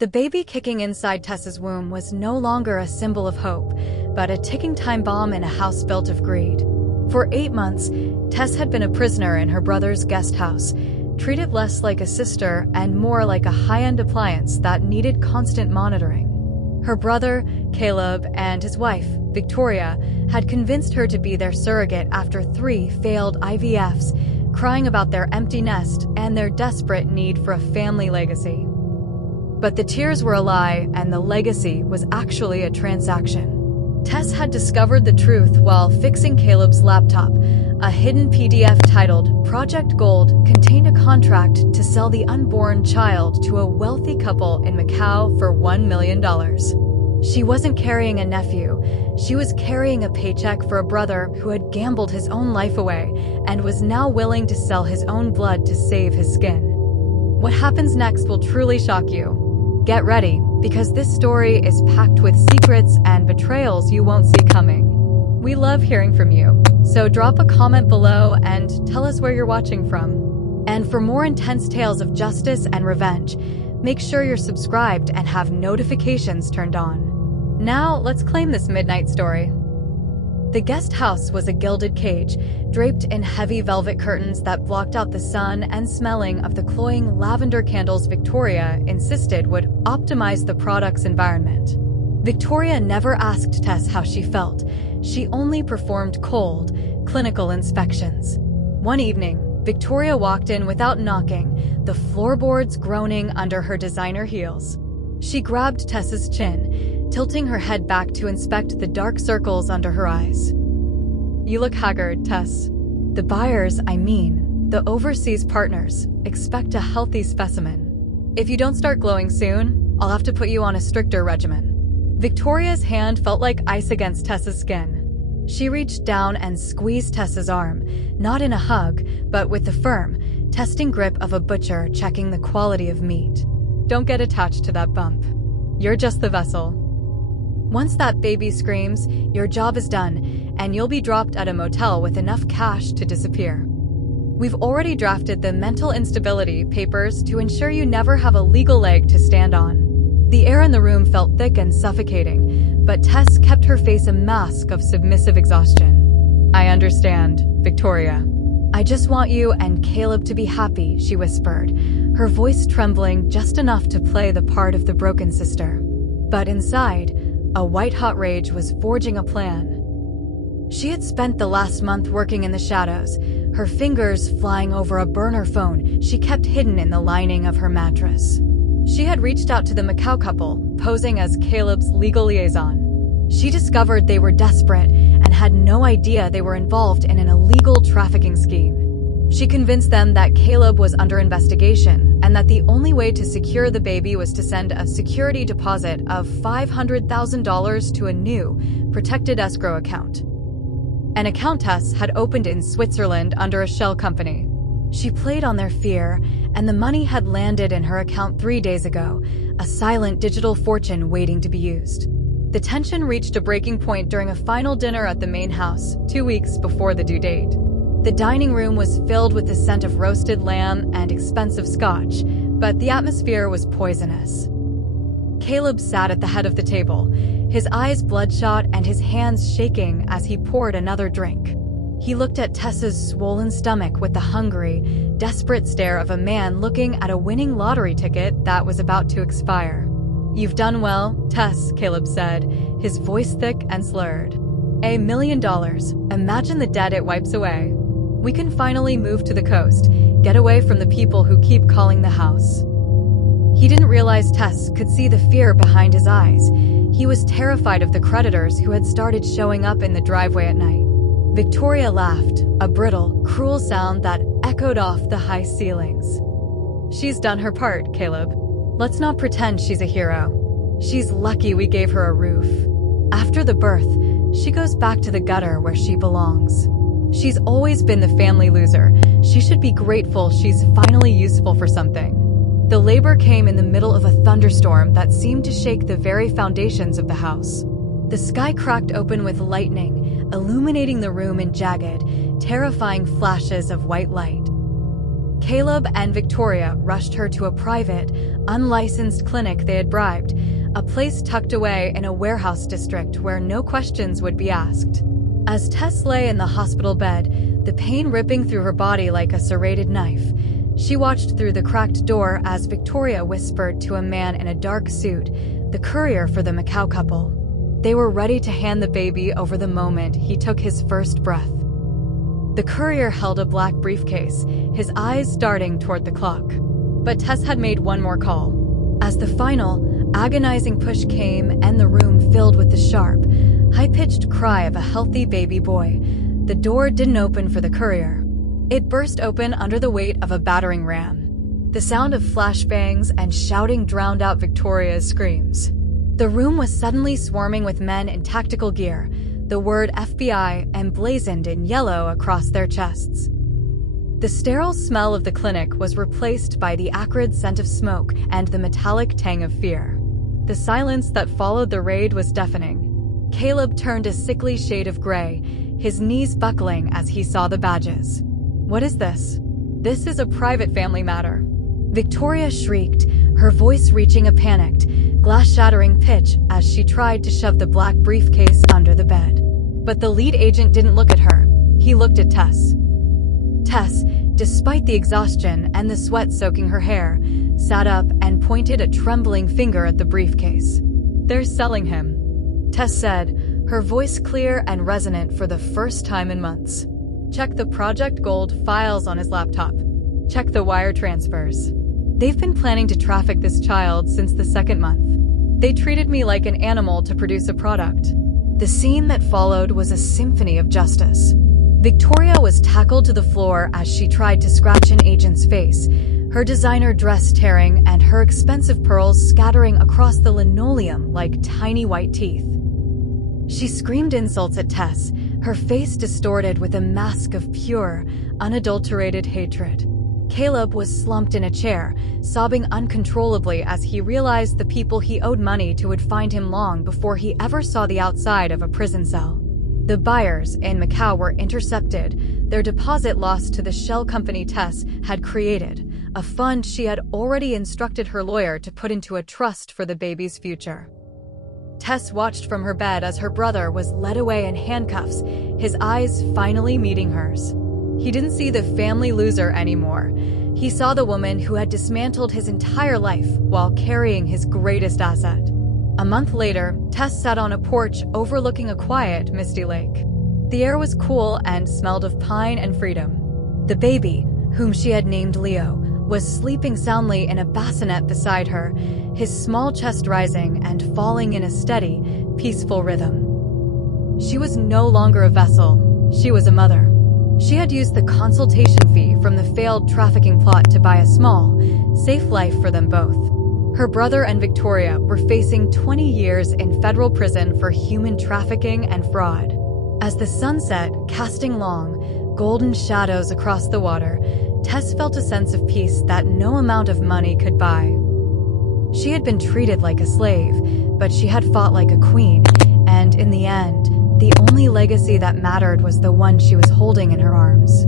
The baby kicking inside Tess's womb was no longer a symbol of hope, but a ticking time bomb in a house built of greed. For 8 months, Tess had been a prisoner in her brother's guest house, treated less like a sister and more like a high-end appliance that needed constant monitoring. Her brother, Caleb, and his wife, Victoria, had convinced her to be their surrogate after 3 failed IVFs, crying about their empty nest and their desperate need for a family legacy. But the tears were a lie, and the legacy was actually a transaction. Tess had discovered the truth while fixing Caleb's laptop. A hidden PDF titled Project Gold contained a contract to sell the unborn child to a wealthy couple in Macau for $1 million. She wasn't carrying a nephew. She was carrying a paycheck for a brother who had gambled his own life away and was now willing to sell his own blood to save his skin. What happens next will truly shock you. Get ready, because this story is packed with secrets and betrayals you won't see coming. We love hearing from you, so drop a comment below and tell us where you're watching from. And for more intense tales of justice and revenge, make sure you're subscribed and have notifications turned on. Now, let's claim this midnight story. The guest house was a gilded cage, draped in heavy velvet curtains that blocked out the sun and smelling of the cloying lavender candles Victoria insisted would optimize the product's environment. Victoria never asked Tess how she felt. She only performed cold, clinical inspections. One evening, Victoria walked in without knocking, the floorboards groaning under her designer heels. She grabbed Tess's chin, tilting her head back to inspect the dark circles under her eyes. "You look haggard, Tess. The buyers, the overseas partners, expect a healthy specimen. If you don't start glowing soon, I'll have to put you on a stricter regimen." Victoria's hand felt like ice against Tess's skin. She reached down and squeezed Tess's arm, not in a hug, but with the firm, testing grip of a butcher checking the quality of meat. "Don't get attached to that bump. You're just the vessel. Once that baby screams, your job is done, and you'll be dropped at a motel with enough cash to disappear. We've already drafted the mental instability papers to ensure you never have a legal leg to stand on." The air in the room felt thick and suffocating, but Tess kept her face a mask of submissive exhaustion. "I understand, Victoria. I just want you and Caleb to be happy," she whispered, her voice trembling just enough to play the part of the broken sister. But inside, a white-hot rage was forging a plan. She had spent the last month working in the shadows, her fingers flying over a burner phone she kept hidden in the lining of her mattress. She had reached out to the Macau couple, posing as Caleb's legal liaison. She discovered they were desperate and had no idea they were involved in an illegal trafficking scheme. She convinced them that Caleb was under investigation and that the only way to secure the baby was to send a security deposit of $500,000 to a new, protected escrow account. An account Tess had opened in Switzerland under a shell company. She played on their fear, and the money had landed in her account 3 days ago, a silent digital fortune waiting to be used. The tension reached a breaking point during a final dinner at the main house, 2 weeks before the due date. The dining room was filled with the scent of roasted lamb and expensive scotch, but the atmosphere was poisonous. Caleb sat at the head of the table, his eyes bloodshot and his hands shaking as he poured another drink. He looked at Tess's swollen stomach with the hungry, desperate stare of a man looking at a winning lottery ticket that was about to expire. "You've done well, Tess," Caleb said, his voice thick and slurred. $1 million. Imagine the debt it wipes away. We can finally move to the coast, get away from the people who keep calling the house." He didn't realize Tess could see the fear behind his eyes. He was terrified of the creditors who had started showing up in the driveway at night. Victoria laughed, a brittle, cruel sound that echoed off the high ceilings. "She's done her part, Caleb. Let's not pretend she's a hero. She's lucky we gave her a roof. After the birth, she goes back to the gutter where she belongs. She's always been the family loser. She should be grateful she's finally useful for something." The labor came in the middle of a thunderstorm that seemed to shake the very foundations of the house. The sky cracked open with lightning, illuminating the room in jagged, terrifying flashes of white light. Caleb and Victoria rushed her to a private, unlicensed clinic they had bribed, a place tucked away in a warehouse district where no questions would be asked. As Tess lay in the hospital bed, the pain ripping through her body like a serrated knife, she watched through the cracked door as Victoria whispered to a man in a dark suit, the courier for the Macau couple. They were ready to hand the baby over the moment he took his first breath. The courier held a black briefcase, his eyes darting toward the clock. But Tess had made one more call. As the final, agonizing push came and the room filled with the sharp, high-pitched cry of a healthy baby boy, the door didn't open for the courier. It burst open under the weight of a battering ram. The sound of flashbangs and shouting drowned out Victoria's screams. The room was suddenly swarming with men in tactical gear, the word FBI emblazoned in yellow across their chests. The sterile smell of the clinic was replaced by the acrid scent of smoke and the metallic tang of fear. The silence that followed the raid was deafening. Caleb turned a sickly shade of gray, his knees buckling as he saw the badges. "What is this?" "This is a private family matter." Victoria shrieked, her voice reaching a panicked, glass-shattering pitch as she tried to shove the black briefcase under the bed. But the lead agent didn't look at her. He looked at Tess. Tess, despite the exhaustion and the sweat soaking her hair, sat up and pointed a trembling finger at the briefcase. "They're selling him," Tess said, her voice clear and resonant for the first time in months. "Check the Project Gold files on his laptop. Check the wire transfers. They've been planning to traffic this child since the second month. They treated me like an animal to produce a product." The scene that followed was a symphony of justice. Victoria was tackled to the floor as she tried to scratch an agent's face, her designer dress tearing and her expensive pearls scattering across the linoleum like tiny white teeth. She screamed insults at Tess, her face distorted with a mask of pure, unadulterated hatred. Caleb was slumped in a chair, sobbing uncontrollably as he realized the people he owed money to would find him long before he ever saw the outside of a prison cell. The buyers in Macau were intercepted, their deposit lost to the shell company Tess had created, a fund she had already instructed her lawyer to put into a trust for the baby's future. Tess watched from her bed as her brother was led away in handcuffs, his eyes finally meeting hers. He didn't see the family loser anymore. He saw the woman who had dismantled his entire life while carrying his greatest asset. A month later, Tess sat on a porch overlooking a quiet, misty lake. The air was cool and smelled of pine and freedom. The baby, whom she had named Leo, was sleeping soundly in a bassinet beside her, his small chest rising and falling in a steady, peaceful rhythm. She was no longer a vessel. She was a mother. She had used the consultation fee from the failed trafficking plot to buy a small, safe life for them both. Her brother and Victoria were facing 20 years in federal prison for human trafficking and fraud. As the sun set, casting long, golden shadows across the water, Tess felt a sense of peace that no amount of money could buy. She had been treated like a slave, but she had fought like a queen, and in the end, the only legacy that mattered was the one she was holding in her arms.